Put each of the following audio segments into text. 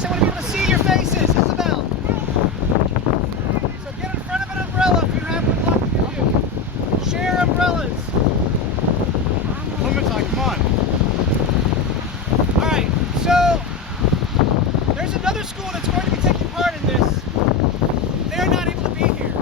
Grace, I want to be able to see your faces. Isabel. So get in front of an umbrella if you have one blocking your view. Share umbrellas. Come on. Alright, so there's another school that's going to be taking part in this. They're not able to be here.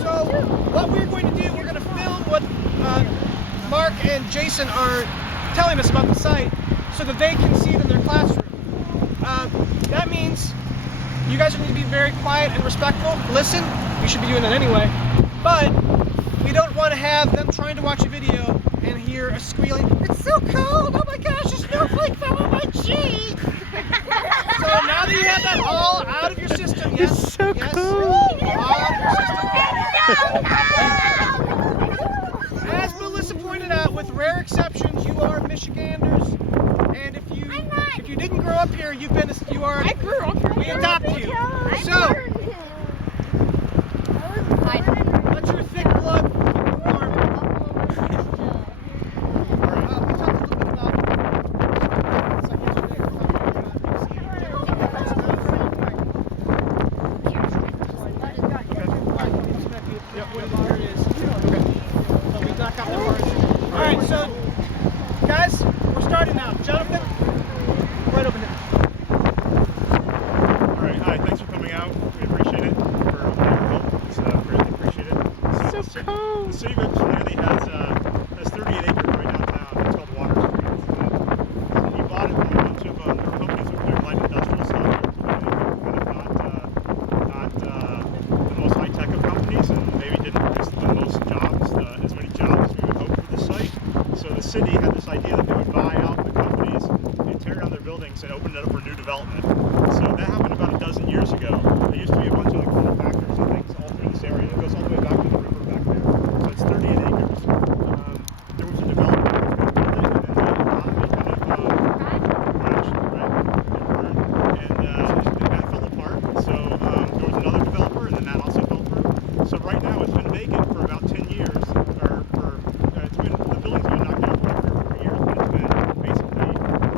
So what we're going to do, we're going to film what Mark and Jason are telling us about the site so that they can see it in their classroom. That means you guys are going to be very quiet and respectful. Listen, you should be doing that anyway. But we don't want to have them trying to watch a video and hear a squealing, "It's so cold! Oh my gosh, a snowflake fell on my cheek!" So now that you have that all out of your system, yes, It's so yes, cold. all out of your system. As Melissa pointed out, with rare exceptions, you are Michiganders, and if you didn't grow up here, you are. I grew up here. We adopt you. So let your thick blood warm. Alright, so guys, we're starting now. Jonathan, right over here. Alright, hi, thanks for coming out. We appreciate it for all your help. It's greatly appreciated. So cold. The city of Ypsilanti has 38 acres right downtown. It's called Water Street. We bought it from a bunch of companies with their light industrial stuff. Kind of not the most high-tech of companies, and maybe didn't produce the most jobs, as many jobs as we would hope for the site. So the city had this idea that they would buy out the companies and tear down their buildings and open it up for new development. So that happened about a dozen years ago. There used to be a bunch of like coal factories and things all through this area. It goes all the way back to the river back there. So it's 38 acres. There was a developer who was going to build it, and then the economy kind of crashed, right? And that fell apart. So there was another developer, and then that also fell through. So right now it's been vacant for about 10 years. The building's been knocked down for 3 or 4 years, but it's been basically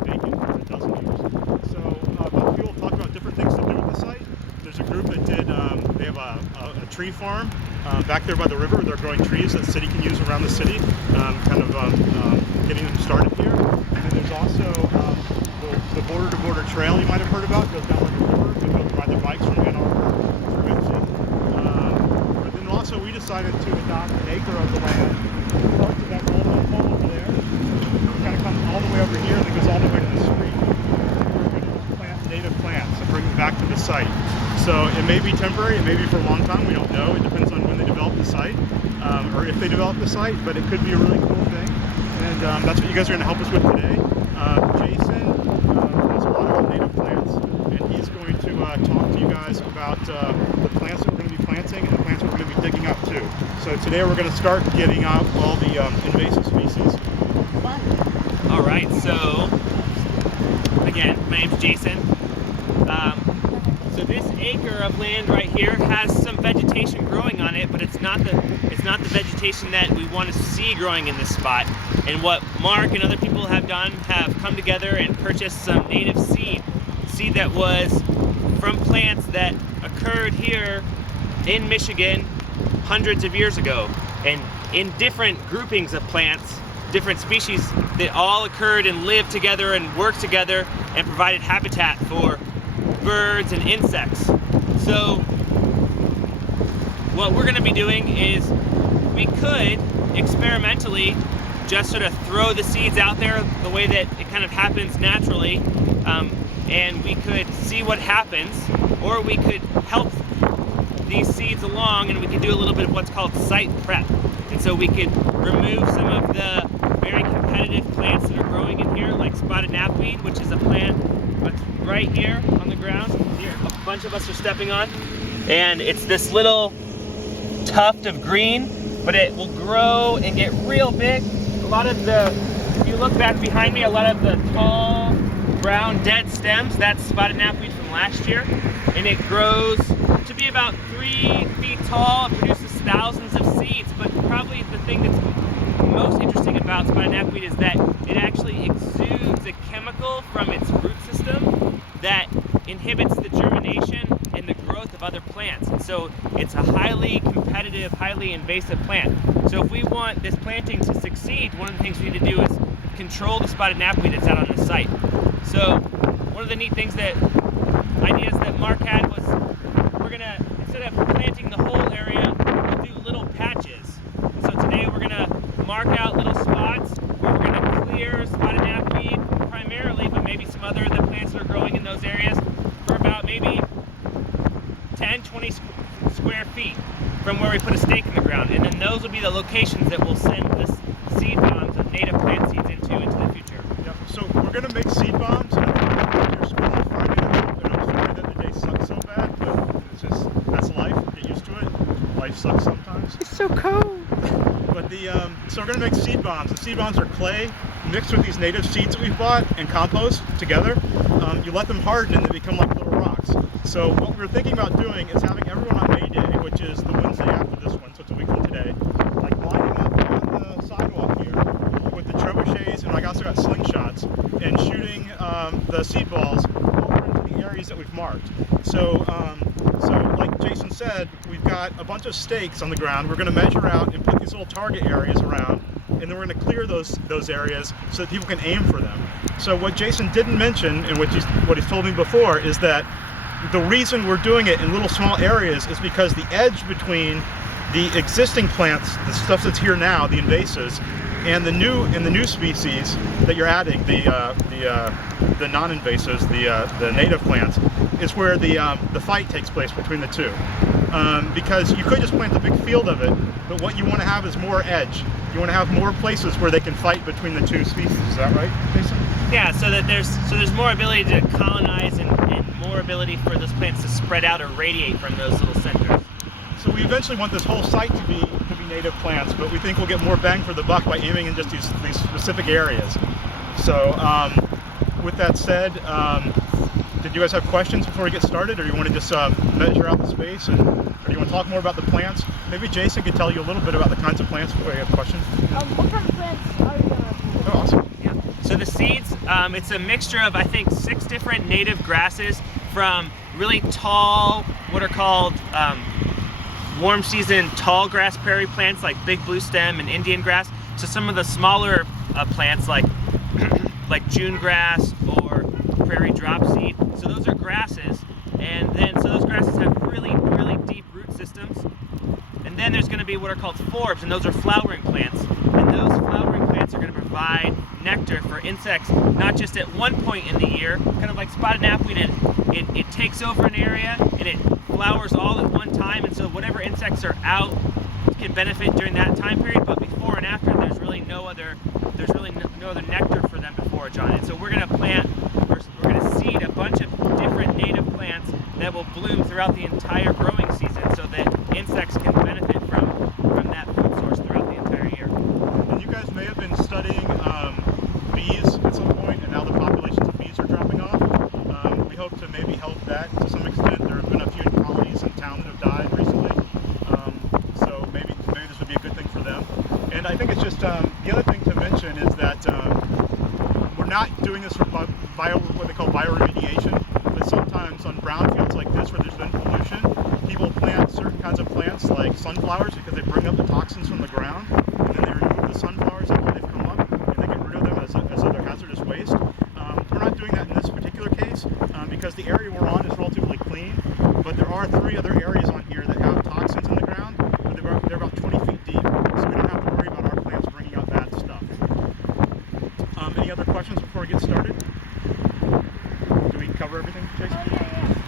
vacant for a dozen years. So a bunch of people talk about different things to do with the site. There's a group that did, they have a tree farm back there by the river. They're growing trees that the city can use around the city, getting them started here. And then there's also the border-to-border trail you might have heard about. It goes down like a river. People ride their bikes from Ann Arbor through Ypsilanti. But then also we decided to adopt an acre of the land. Parts of that all over there. It kind of comes all the way over here and it goes all the way to the street. We're going to plant native plants and bring them back to the site. So it may be temporary, it may be for a long time, we don't know. It depends on when they develop the site, or if they develop the site, but it could be a really cool thing. And that's what you guys are going to help us with today. Jason has a lot of native plants, and he's going to talk to you guys about the plants that we're going to be planting and the plants we're going to be digging up too. So today we're going to start getting out all the invasive species. All right, so again, my name's Jason. So this acre of land right here has some vegetation growing on it, but it's not the vegetation that we want to see growing in this spot. And what Mark and other people have done have come together and purchased some native seed that was from plants that occurred here in Michigan hundreds of years ago, and in different groupings of plants, different species that all occurred and lived together and worked together and provided habitat for birds and insects. So what we're going to be doing is we could experimentally just sort of throw the seeds out there the way that it kind of happens naturally, and we could see what happens, or we could help these seeds along and we could do a little bit of what's called site prep. And so we could remove some of the very competitive plants that are growing in here, like spotted knapweed, which is a plant that's right here on the ground. Here, a bunch of us are stepping on. And it's this little tuft of green, but it will grow and get real big. A lot of the, if you look back behind me, a lot of the tall, brown, dead stems, that's spotted knapweed from last year. And it grows to be about 3 feet tall. It produces thousands of seeds, but probably the thing that's most interesting about spotted knapweed is that it actually exudes a chemical from its root system that inhibits the germination and the growth of other plants. And so it's a highly competitive, highly invasive plant. So if we want this planting to succeed, one of the things we need to do is control the spotted knapweed that's out on the site. So one of the neat things ideas that Mark had was we're gonna, instead of planting the whole area, we'll do little patches. So today we're gonna mark out little spots where we're gonna clear spotted knapweed primarily, but maybe some other of the plants that are growing in those areas for about maybe 10, 20 square feet from where we put a stake in the ground. And then those will be the locations that we'll send the seed bombs of native plant seeds into the future. Yep. So we're going to make seed bombs. And you're supposed to find it, and I'm sorry that the day sucks so bad, but it's just, that's life. Get used to it. Life sucks sometimes. It's so cold. But so we're going to make seed bombs. The seed bombs are clay mixed with these native seeds that we've bought and compost together. You let them harden and they become like little rocks. So what we're thinking about doing is having everyone on May Day, which is the Wednesday after this one, so it's a week from today, like lining up on the sidewalk here with the trebuchets, and I also got slingshots, and shooting the seed balls over into the areas that we've marked. So like Jason said, we've got a bunch of stakes on the ground. We're going to measure out and put these little target areas around, and then we're going to clear those areas so that people can aim for them. So what Jason didn't mention, and what he's told me before, is that the reason we're doing it in little small areas is because the edge between the existing plants, the stuff that's here now, the invasives, and the new species that you're adding, the non-invasives, the native plants, is where the fight takes place between the two. Because you could just plant a big field of it, but what you want to have is more edge. You want to have more places where they can fight between the two species. Is that right, Jason? Yeah, so that there's more ability to colonize and more ability for those plants to spread out or radiate from those little centers. So we eventually want this whole site to be native plants, but we think we'll get more bang for the buck by aiming in just these specific areas. So with that said, did you guys have questions before we get started, or you want to just measure out the space, or do you want to talk more about the plants? Maybe Jason could tell you a little bit about the kinds of plants before you have questions. What kind of plants are you going to? Oh, awesome. Yeah. So the seeds, it's a mixture of I think 6 different native grasses, from really tall, what are called warm season tall grass prairie plants like big blue stem and Indian grass, to some of the smaller plants like June grass or prairie dropseed. So those are grasses, and then so those grasses have really deep root systems. And then there's going to be what are called forbs, and those are flowering plants. And those flowering plants are going to provide nectar for insects, not just at one point in the year, kind of like spotted knapweed. It takes over an area and it flowers all at one time, and so whatever insects are out can benefit during that time period. But before and after, there's really no other nectar for them to forage on. And so we're going to seed a bunch of different native plants that will bloom throughout the entire growing season, so that insects can benefit from that food source throughout the entire year. And you guys may have been studying bees at some point, and now the populations of bees are dropping off. We hope to maybe help that to some extent. There have been a few colonies in town that have died recently, so maybe this would be a good thing for them. And I think it's just the other thing to mention is that we're not doing this for what they call bioremediation, but sometimes on brownfields like this where there's been pollution, people plant certain kinds of plants like sunflowers because they bring up the toxins from the ground, and then they remove the sunflowers after they've come up, and they get rid of them as other hazardous waste. We're not doing that in this particular case because the area we're on is relatively clean, but there are 3 other areas on here that have toxins in the ground, but they're about 20 feet deep, so we don't have to worry about our plants bringing out bad stuff. Any other questions before we get started? Do we cover everything, Jason?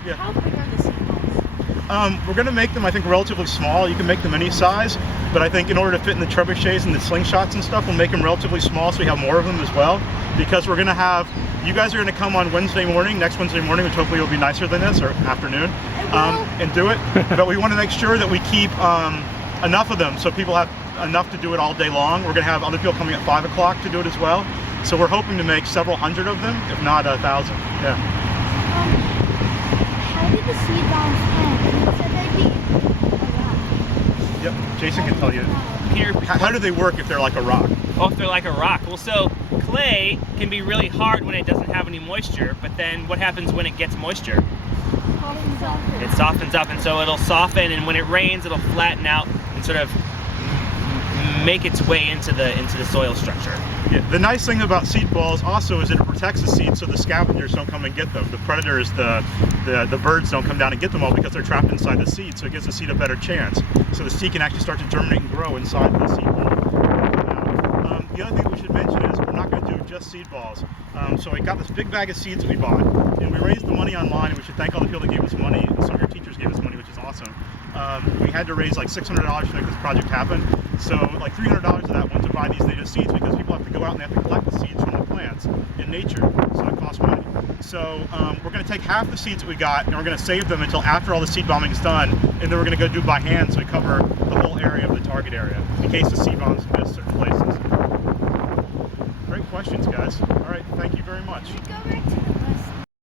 Yeah. How big are the seed balls? We're going to make them, I think, relatively small. You can make them any size, but I think in order to fit in the trebuchets and the slingshots and stuff, we'll make them relatively small so we have more of them as well, because we're going to have, you guys are going to come on Wednesday morning, next Wednesday morning, which hopefully will be nicer than this, or afternoon, and do it. But we want to make sure that we keep enough of them so people have enough to do it all day long. We're going to have other people coming at 5 o'clock to do it as well. So we're hoping to make several hundred of them, if not 1,000. Yeah. How did the seed bombs end? You said they'd be around. Yep. Jason can tell you. here. How do they work if they're like a rock? Oh, if they're like a rock. Well, so clay can be really hard when it doesn't have any moisture, but then what happens when it gets moisture? It softens up, and so it'll soften, and when it rains, it'll flatten out and sort of make its way into the soil structure. Yeah, the nice thing about seed balls also is that it protects the seeds so the scavengers don't come and get them. The predators, the birds don't come down and get them all because they're trapped inside the seed, so it gives the seed a better chance. So the seed can actually start to germinate and grow inside the seed ball. The other thing we should mention is we're not going to do just seed balls. So we got this big bag of seeds that we bought, and we raised the money online, and we should thank all the people that gave us money, and some of your teachers gave us money, which is awesome. We had to raise like $600 to make this project happen. So like $300 of that went to buy these native seeds because people have to go out and they have to collect the seeds from the plants in nature, so it costs money. So we're going to take half the seeds that we got and we're going to save them until after all the seed bombing is done, and then we're going to go do by hand so we cover the whole area of the target area in case the seed bombs miss certain places. Great questions, guys. All right, thank you very much. Go back to the